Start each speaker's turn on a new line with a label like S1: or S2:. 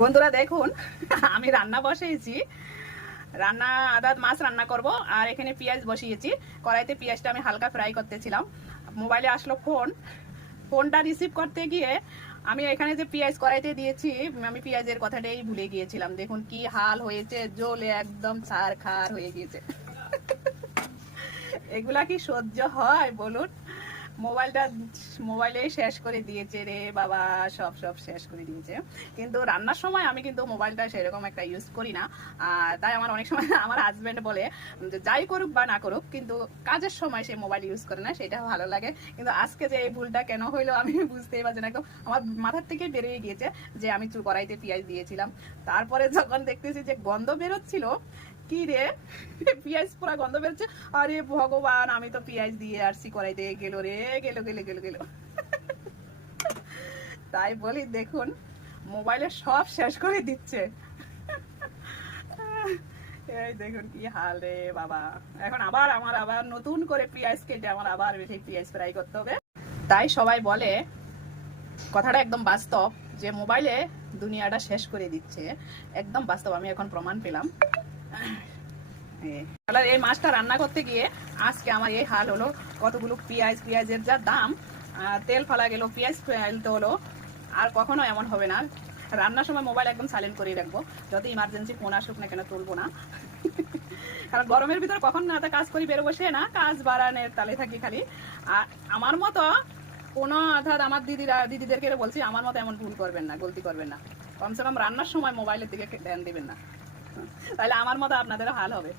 S1: বন্ধুরা দেখুন, আমি রান্না বসিয়েছি। রান্না আদা মাছ রান্না করব, আর এখানে পেঁয়াজ বসিয়েছি। কড়াইতে পেঁয়াজটা আমি হালকা ফ্রাই করতেছিলাম। মোবাইলে আসলো ফোন। ফোনটা রিসিভ করতে গিয়ে আমি এখানে যে পেঁয়াজ কড়াইতে দিয়েছি, আমি পেঁয়াজের কথাটাই ভুলে গিয়েছিলাম। দেখুন কি হাল হয়েছে, জ্বলে একদম ছার খার হয়ে গিয়েছে। এগুলা কি সহ্য হয় বলুন? মোবাইলটা মোবাইলে শেষ করে দিয়েছে রে বাবা, সব সব শেষ করে দিয়েছে। কিন্তু রান্নার সময় আমি কিন্তু মোবাইলটা সেরকম একটা ইউজ করি না। তাই আমার অনেক সময় আমার হাজবেন্ড বলে, যে যাই করুক বা না করুক, কিন্তু কাজের সময় সে মোবাইল ইউজ করে না, সেটা ভালো লাগে। কিন্তু আজকে যে এই ভুলটা কেন হইল আমি বুঝতেই পারছি না একদম। আমার মাথার থেকে বেরিয়ে গিয়েছে যে আমি চুল কড়াইতে পেঁয়াজ দিয়েছিলাম। তারপরে যখন দেখতেছি যে গন্ধ বেরোচ্ছিল কি রে? পেঁয়াজ পুরা গন্ধ বেরোচ্ছে। আরে ভগবান, আমি তো পেঁয়াজ দিয়ে আসছি কড়াইতে গেল রে, গেল গেল গেল গেল। তাই বলি, দেখুন, মোবাইলে সব শেষ করে দিচ্ছে। এই দেখুন কি হাল রে বাবা। এখন আবার আমার আবার নতুন করে পেঁয়াজ কেটে আমার আবার সেই পেঁয়াজ ফ্রাই করতে হবে। তাই সবাই বলে, কথাটা একদম বাস্তব, যে মোবাইলে দুনিয়াটা শেষ করে দিচ্ছে। একদম বাস্তব, আমি এখন প্রমাণ পেলাম। এই মাছটা রান্না করতে গিয়ে আজকে আমার এই হাল হলো কতগুলো পেঁয়াজ, পেঁয়াজের যা দাম তেল ফালা গেল, পেঁয়াজ ফেলতে হলো। আর কখনো এমন হবে না। রান্নার সময় মোবাইল একদম সাইলেন্ট করে রাখব। যদি ইমার্জেন্সি ফোন আসুক না কেন, তুলবো না। কারণ গরমের ভিতর কখন না কাজ করি বেরো বসে না, কাজ বাড়ানোর তালে থাকি খালি। আর আমার মতো কোনো অর্থাৎ আমার দিদিরা, দিদিদেরকে বলছি, আমার মতো এমন ভুল করবেন না, গলতি করবেন না। কমসে কম রান্নার সময় মোবাইলের দিকে ধ্যান দিবেন না। তাহলে আমার মতো আপনাদেরও হাল হবে।